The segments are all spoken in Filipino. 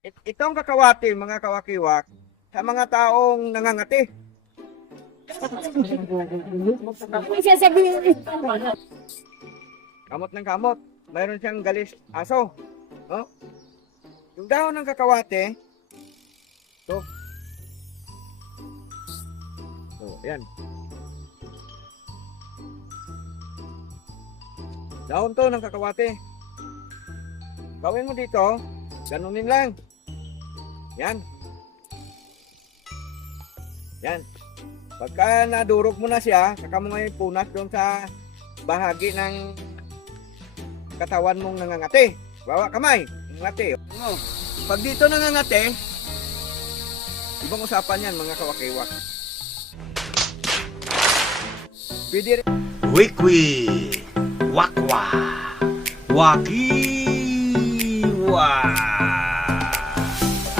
Itong kakawati, mga kawakiwak, sa mga taong nangangati. May sasabihin. Kamot ng kamot. Mayroon siyang galis aso. Oh? Yung dahon ng kakawate, to. Oh, yan. Dahon to ng kakawate. Gawin mo dito, ganunin lang. Yan. Yan. Pagka nadurog mo na siya, saka mo ngayon punas doon sa bahagi ng katawan mong nangangati. Bawa kamay, nangangati. No. Pag dito nangangati, ibang usapan yan mga kawakiwak. Pwede rin. Wikwi, wakwa, wakiwa,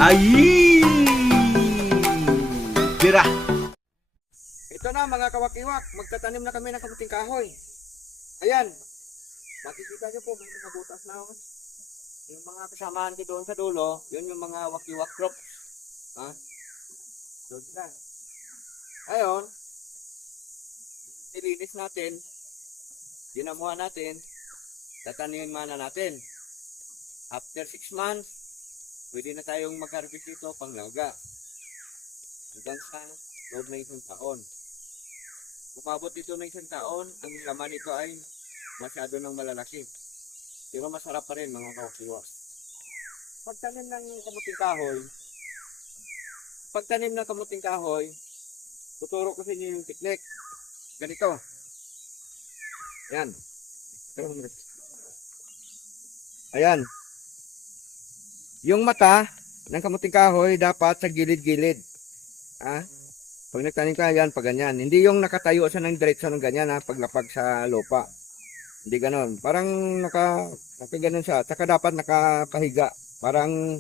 ayi, tira. Ito na mga kawakiwak, magtatanim na kami ng kamuting kahoy. Ayan. Makikita nyo po, may mga butas na. Oh. Yung mga kasamahan ko doon sa dulo, yun yung mga wakiwak crops. Ha? Doon na. Ayon, nilinis natin, dinamuhan natin, tatanimin mana natin. After 6 months, pwede na tayong mag-harvest dito pang laga. Hanggang sa loob na isang taon. Umabot dito ng isang taon, ang laman nito ay masyado ng malalaki. Pero masarap pa rin mga kawakiwak. Pagtanim ng kamuting kahoy, tuturo ko sa inyo yung technique. Ganito. Ayan. Ayan. Yung mata ng kamuting kahoy dapat sa gilid-gilid. Ah? Pag nagtanim ka yan, pag ganyan. Hindi yung nakatayo sa ng diretso ng ganyan, ha, paglapag sa lupa. Hindi ganon. Parang nakaganon siya. Saka dapat nakapahiga. Parang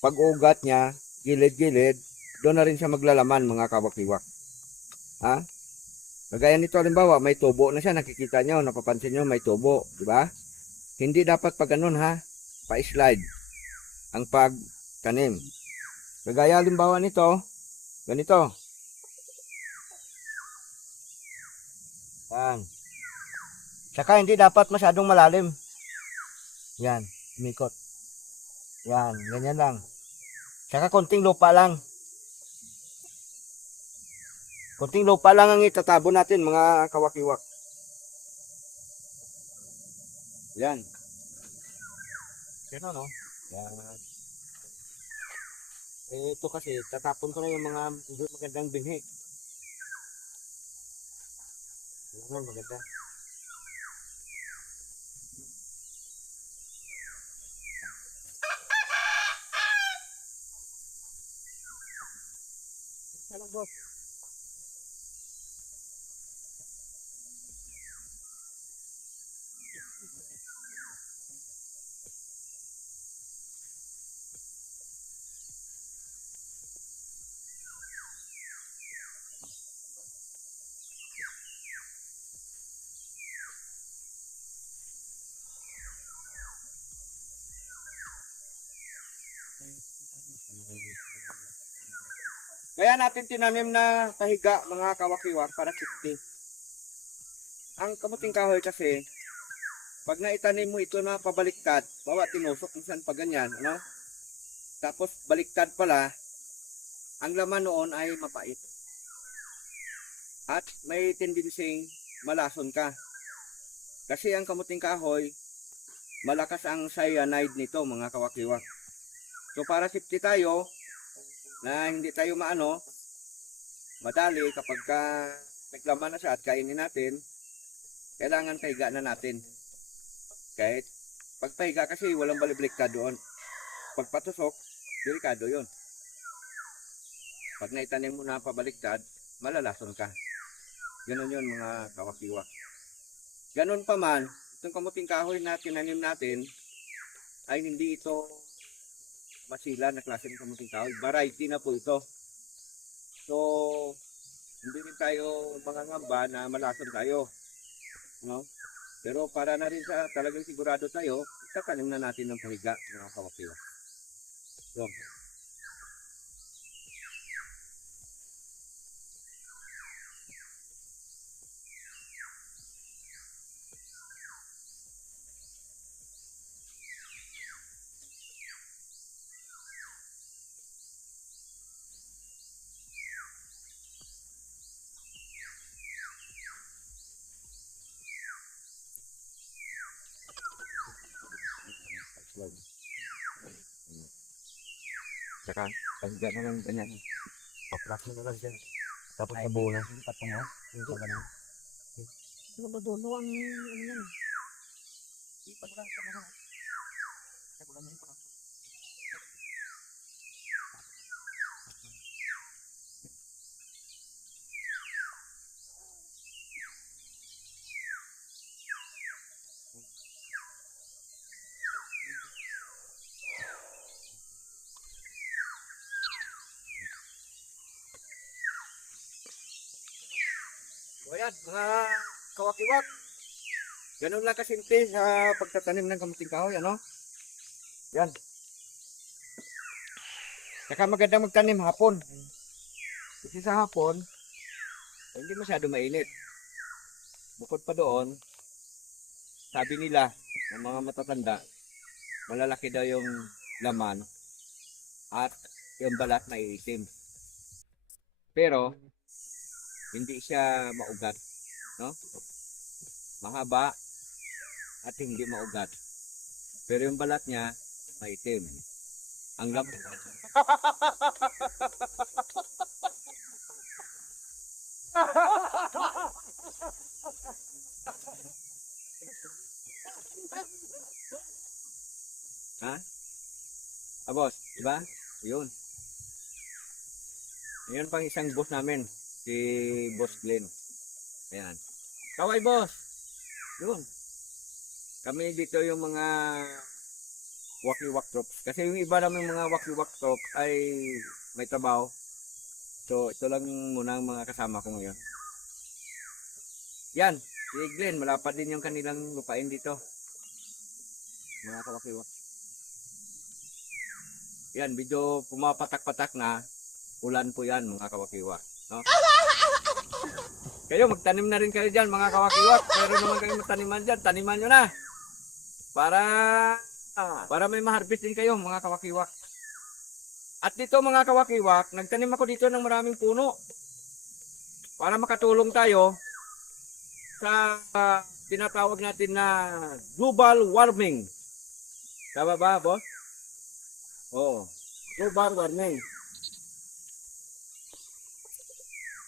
pag-ugat niya, gilid-gilid, doon na rin siya maglalaman mga kawakiwak. Ha? Kagaya nito, halimbawa, may tubo na siya. Nakikita nyo, napapansin nyo, may tubo. Diba? Hindi dapat pag ganon, ha? Pa-slide ang pagtanim. Kagaya halimbawa nito, ganito. Yan. Saka hindi dapat masyadong malalim. Yan, umikot. Yan, ganyan lang. Saka konting lupa lang. Konting lupa lang ang itatabo natin mga kawakiwak. Yan. Yan no? Yan. Ito kasi, tatapon ko na yung mga magandang binhi. Yan, maganda. Salang boss. Kaya natin tinanim na pahiga mga kawakiwak para safety. Ang kamuting kahoy kasi, pag naitanim mo ito na pabaliktad, bawa tinusok minsan pa ganyan, ano? Tapos baliktad pala, ang laman noon ay mapait. At may tendency malason ka. Kasi ang kamuting kahoy, malakas ang cyanide nito mga kawakiwak. So para safety tayo, na hindi tayo madali kapag naglaman na siya at kainin natin, kailangan pahiga na natin. Kahit pagpahiga kasi walang balibliktad doon. Pag patusok, delikado yun. Pag naitanim mo na pabaliktad, malalason ka. Ganon yun mga kawakiwak. Ganon pa man, itong kamuting kahoy na tinanim natin, ay hindi ito masila na klase ng kamuting kahoy. Variety na po ito. So, hindi rin tayo mangangamba na malason tayo. No? Pero para na rin sa talagang sigurado tayo, itatanim na natin ng pahiga mga kawakiwak. Yan. Saka, pagka na lang ganyan. Paplak mo na lang dyan. Tapos sabuo na. Patong mo? Hindi pa ganun. Dulo ang ano yan. Ipan mo lang, ipan mo lang. Tagulan mo yung pang. So ayan, mga kawakiwak. Ganun lang kasimple sa pagtatanim ng kamuting kahoy, ano? Yan. Saka maganda magtanim hapon. Kasi sa hapon, hindi masyado mainit. Bukod pa doon, sabi nila, ng mga matatanda, malalaki daw yung laman at yung balat may itim. Pero, hindi siya maugat, no? Mahaba at hindi maugat. Pero yung balat niya, maitim. Ang lap. Ha? Boss, diba? Yun. Ayan pang isang boss namin, si Boss Glenn. Ayan. Kaway, boss! Yun. Kami dito yung mga wakiwak troops. Kasi yung iba namin mga wakiwak troops ay may trabaho. So, ito lang muna ang mga kasama ko ngayon. Yan, si Glenn, malapad din yung kanilang lupain dito. Mga kawakiwak. Yan, medyo pumapatak-patak na. Ulan po yan, mga kawakiwak. No? Kayo, magtanim na rin kayo dyan, mga kawakiwak. Pero naman kayo magtaniman dyan, taniman nyo na. Para may ma-harvest din kayo, mga kawakiwak. At dito, mga kawakiwak, nagtanim ako dito ng maraming puno. Para makatulong tayo sa tinatawag natin na global warming. Tama ba, boss? Oo, global warming.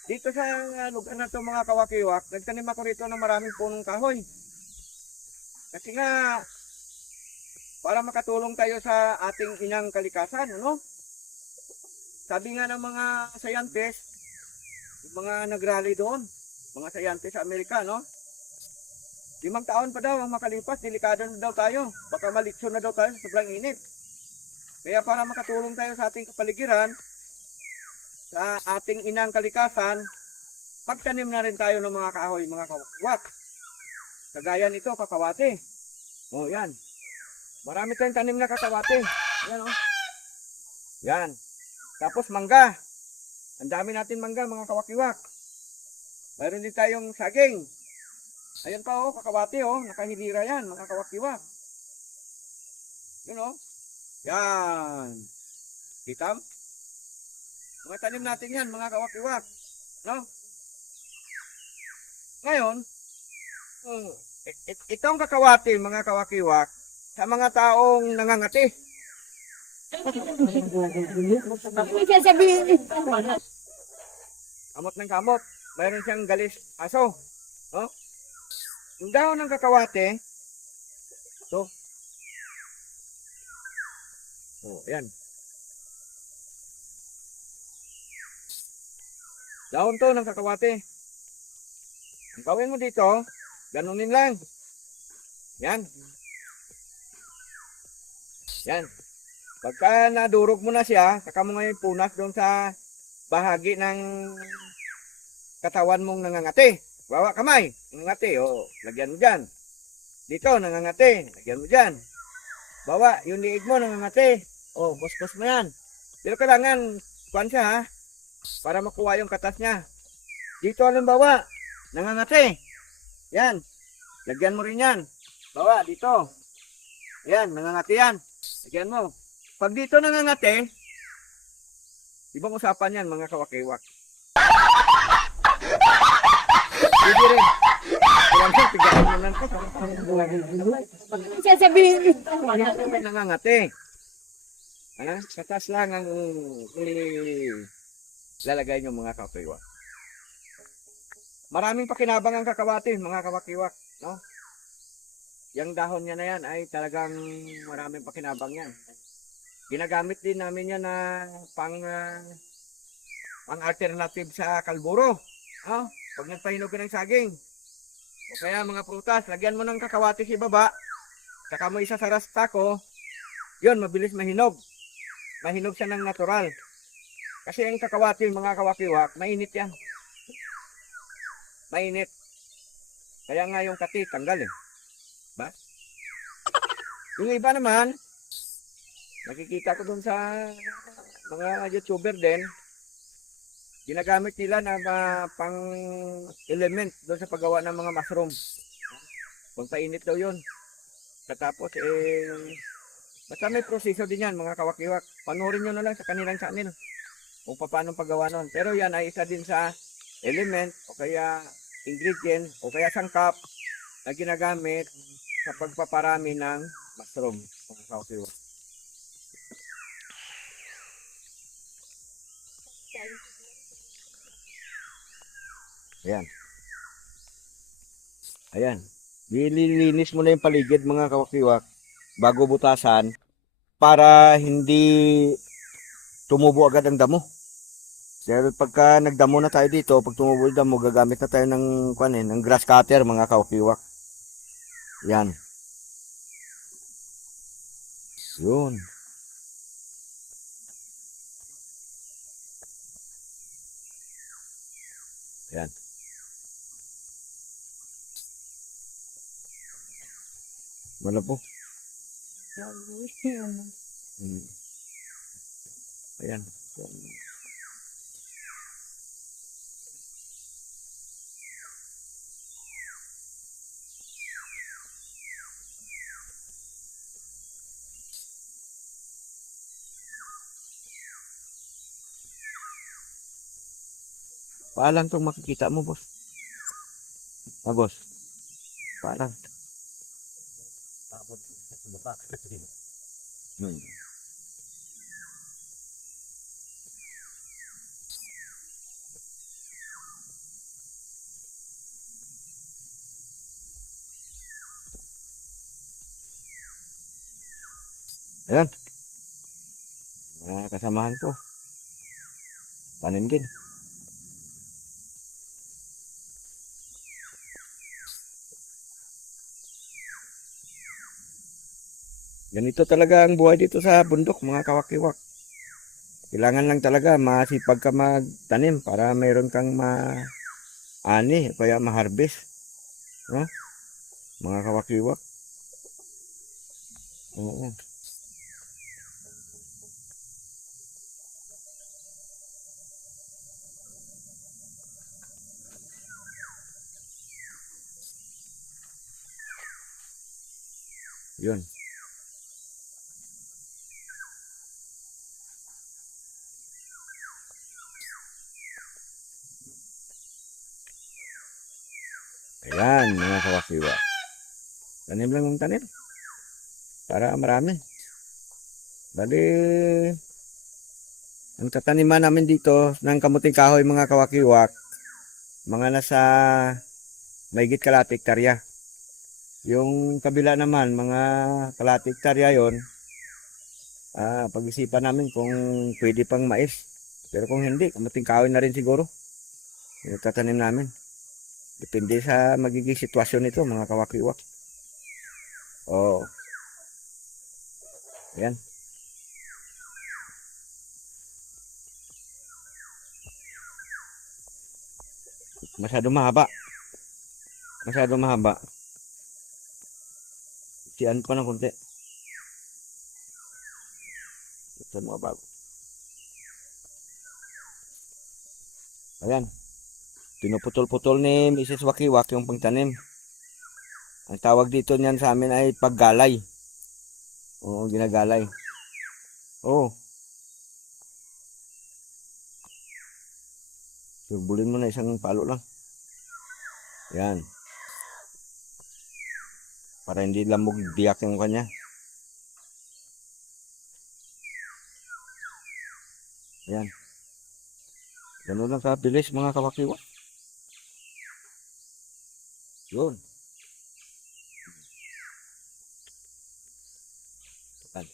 Dito sa lugar na to, mga kawakiwak, nagtanim ako rito ng maraming punong kahoy. Kasi nga, para makatulong tayo sa ating inang kalikasan, ano? Sabi nga ng mga scientist, yung mga nagrally doon, mga scientist sa Amerika, no? 5 taon pa daw ang makalipas, delikado na daw tayo. Baka malitso na daw tayo sa sobrang init. Kaya para makatulong tayo sa ating kapaligiran, sa ating inang kalikasan, pagtanim na rin tayo ng mga kahoy, mga kawakiwak. Kagaya nito, kakawate. O, yan. Marami tayong tanim na kakawate. Yan, o. Yan. Tapos mangga. Ang dami natin mangga, mga kawakiwak. Mayroon din tayong saging. Ayan pa, o, kakawate, o. Nakahilira yan, mga kawakiwak. Yun, o. Yan. Kitam? Mga tanim natin yan, mga kawakiwak. No? Ngayon, itong kakawati, mga kawakiwak, sa mga taong nangangati. Isa sabihin. Kamot ng kamot. Mayroon siyang galis aso. No? Yung dahon ng kakawate, ito. Oh, yan. Dahon to ng kakawate. Ang gawin mo dito, ganunin lang. Yan. Yan. Pagka nadurog mo na siya, saka mo ngayon punas doon sa bahagi ng katawan mong nangangati. Bawa kamay, nangangati. O, lagyan mo dyan. Dito, nangangati. Lagyan mo dyan. Bawa, yung liig mo nangangati. Oh, buspos mo yan. Pero kailangan, kuhan siya ha, para makuha yung katas niya. Dito halimbawa, nangangati. Yan, lagyan mo rin yan. Bawa, dito. Yan, nangangati yan. Lagyan mo. Pag dito nangangati, ibang usapan yan, mga kawakiwak. Pwede rin. Kailangan tigaan mo lang ito. Sasabihin. May nangangati. Katas lang ang lalagay nyo mga kawakiwak. Maraming pakinabang ang kakawati, mga kawakiwak. No? Yung dahon niya na yan ay talagang maraming pakinabang yan. Ginagamit din namin yan na pang alternative sa kalburo. No? Pag nagpahinog ka ng saging. O kaya mga prutas, lagyan mo ng kakawati sa baba. Saka mo isa sa rastako. Yun, mabilis mahinog. Mahinog siya ng natural. Kasi ang kakawati, mga kawakiwak, mainit yan. Mainit. Kaya nga yung kati, tanggal eh. Ba? Yung iba naman, nakikita ko dun sa mga YouTuber din, ginagamit nila na pang element doon sa paggawa ng mga mushroom. Kung painit daw yun. Katapos basta may proseso din yan mga kawakiwak. Panoorin nyo na lang sa kanilang channel kung paano paggawa nun. Pero yan ay isa din sa element o kaya ingredient o kaya sangkap na ginagamit sa pagpaparami ng mushroom mga kawakiwak. Ayan. Ayan. Nililinis mo na yung paligid mga kawakiwak bago butasan para hindi tumubo agad ang damo. Dahil pagka nagdamo na tayo dito, pag tumubo yung damo, gagamit na tayo ng, ng grass cutter mga kawakiwak. Yan. Yun. Yan. Wala po. Ayan. Paalan tong makikita mo, boss. Boss. Paalan. Hmm. Ayan. Mga kasamahan ko. Panin din. Ganito talaga ang buhay dito sa bundok, mga kawakiwak. Kailangan lang talaga masipag ka magtanim para mayroon kang ma-ani, kaya ma-harvest. No? Mga kawakiwak. Oo. Yun. Ayan, mga kawakiwa. Tanim lang ng tanim. Para marami. Bali, ang tataniman namin dito ng kamuting kahoy mga kawakiwak, mga nasa mahigit kalating hektarya. Yung kabila naman, mga kalating hektarya yon, pag-isipan namin kung pwede pang mais. Pero kung hindi, kamuting kahoy na rin siguro. Yung tatanim namin. Depende sa magiging sitwasyon nito mga kawakiwak. Oh. Ayan. Masyado mahaba. Masyado mahaba. Siyan pa ng konti. sa mga bago. Ayan. Pinuputol-putol ni Mrs. Wakiwak yung pangtanim. Ang tawag dito niyan sa amin ay paggalay. Oo, ginagalay. Oo. Turbulin mo na isang palo lang. Yan. Para hindi lamog biyak yung kanya. Yan. Ganun lang kabilis mga kawakiwa. Yun. Yan.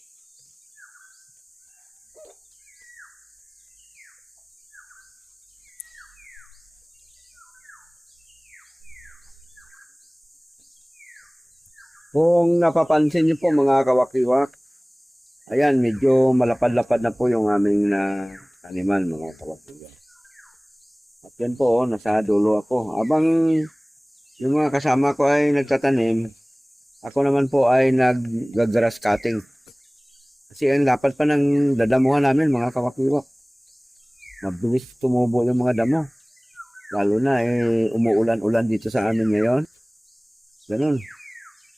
Kung napapansin niyo po mga kawakiwak, ayan, medyo malapad-lapad na po yung aming na animal mga kawakiwak. At yan po, nasa dulo ako. Abang yung mga kasama ko ay nagtatanim, ako naman po ay nag-grass cutting. Kasi ang lapad pa ng dadamuhan namin mga kawakiwak. Mabilis tumubo yung mga damo. Lalo na umuulan-ulan dito sa amin ngayon. Ganun.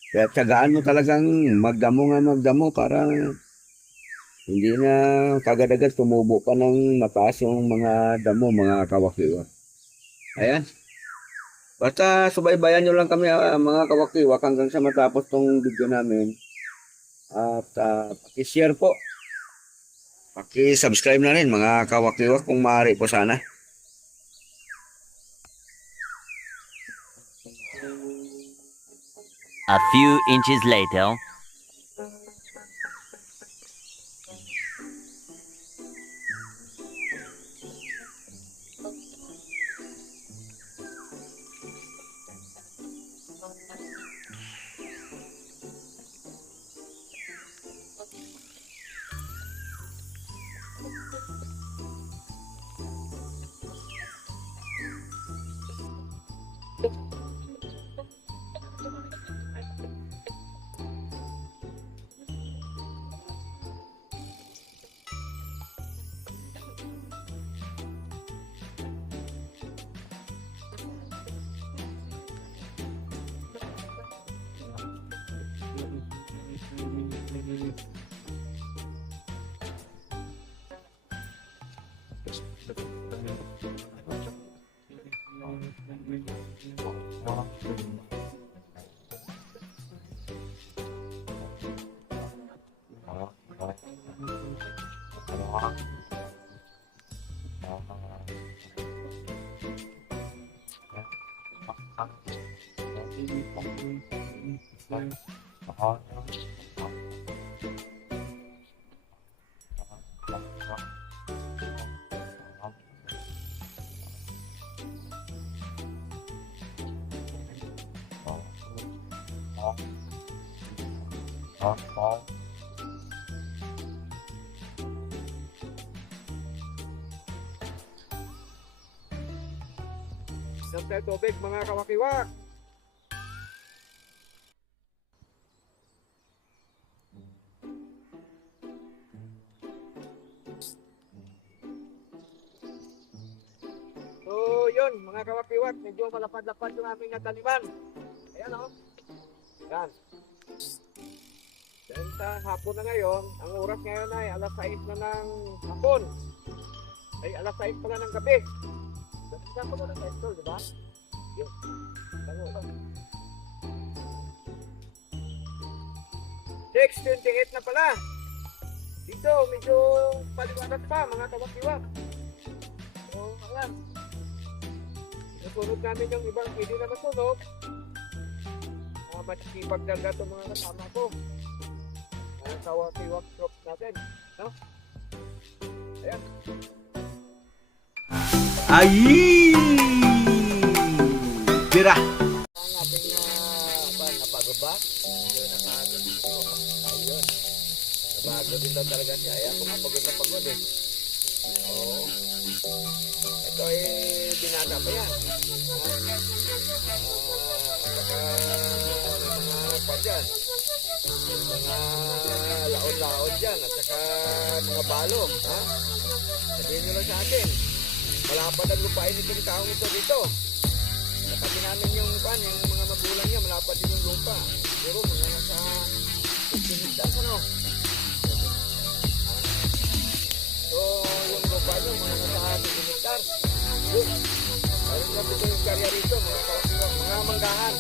Kaya tiyagaan mo talagang magdamo para hindi na kagad-agad tumubo pa ng mataas yung mga damo, mga kawakiwak. Ayan. Basta subaybayan nyo lang kami mga kawakiwak hanggang sa matapos tong video namin. At paki-share po. Paki-subscribe na rin mga kawakiwak kung maaari po sana. A few inches later. Sarap tayo tubig mga kawakiwak. So yun mga kawakiwak, medyo malapad-lapad yung aming nataniman. Ayan o. Yan. Dahil sa hapon na ngayon, ang oras ngayon ay alas 6 na ng hapon. Ay alas 6 pala ng gabi. Saan po na ng petrol, di ba? Yun. Tango lang. 6:28 na pala. Dito, medyo paliwanag pa, mga kawakiwak. So, ayan. Nasunod namin yung ibang pwede na masunog. Matsipag daga itong mga kasama ko. Mga kawakiwak troops natin. No? Ayan. Ay! Tira! Ang ating napagaba. Medyo napagod dito. Ayun. Napagod din daw talaga siya. Ayan, pumapagod na pagod eh. Oo. Ito ay binata pa yan. Baka mga pa dyan. mga laon-laon dyan at saka mga balo, ha? Sabihin nyo lang sa akin, malapad ang lupain itong taong ito dito. Katabi namin yung mga magulang niya, malapad din yung lupa. Siguro mga nasa 15 hectares, ano? So, yung lupa nyo, mga nasa 15 hectares. Yun. Ayun na po yung karya rito, mga kawakiwak, mga manggahan.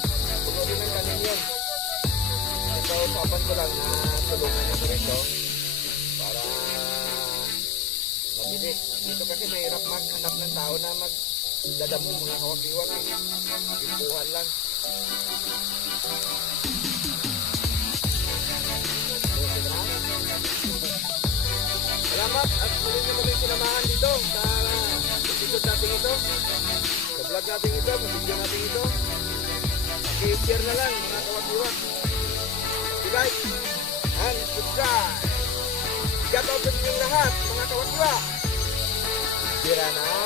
Puno din ang kanin yun. So, usapan ko lang na tulungan ako rito para mabilis. Dito kasi mahirap maghanap ng tao na magdadamo mga kawakiwak. Timpuhan lang. Salamat at muli na kami sinamahan dito sa episode natin ito. Sa vlog natin ito, sa video natin ito. I-share na lang mga kawakiwak. Like and subscribe. Shout out sa inyong lahat mga kawakiwak. Tira na.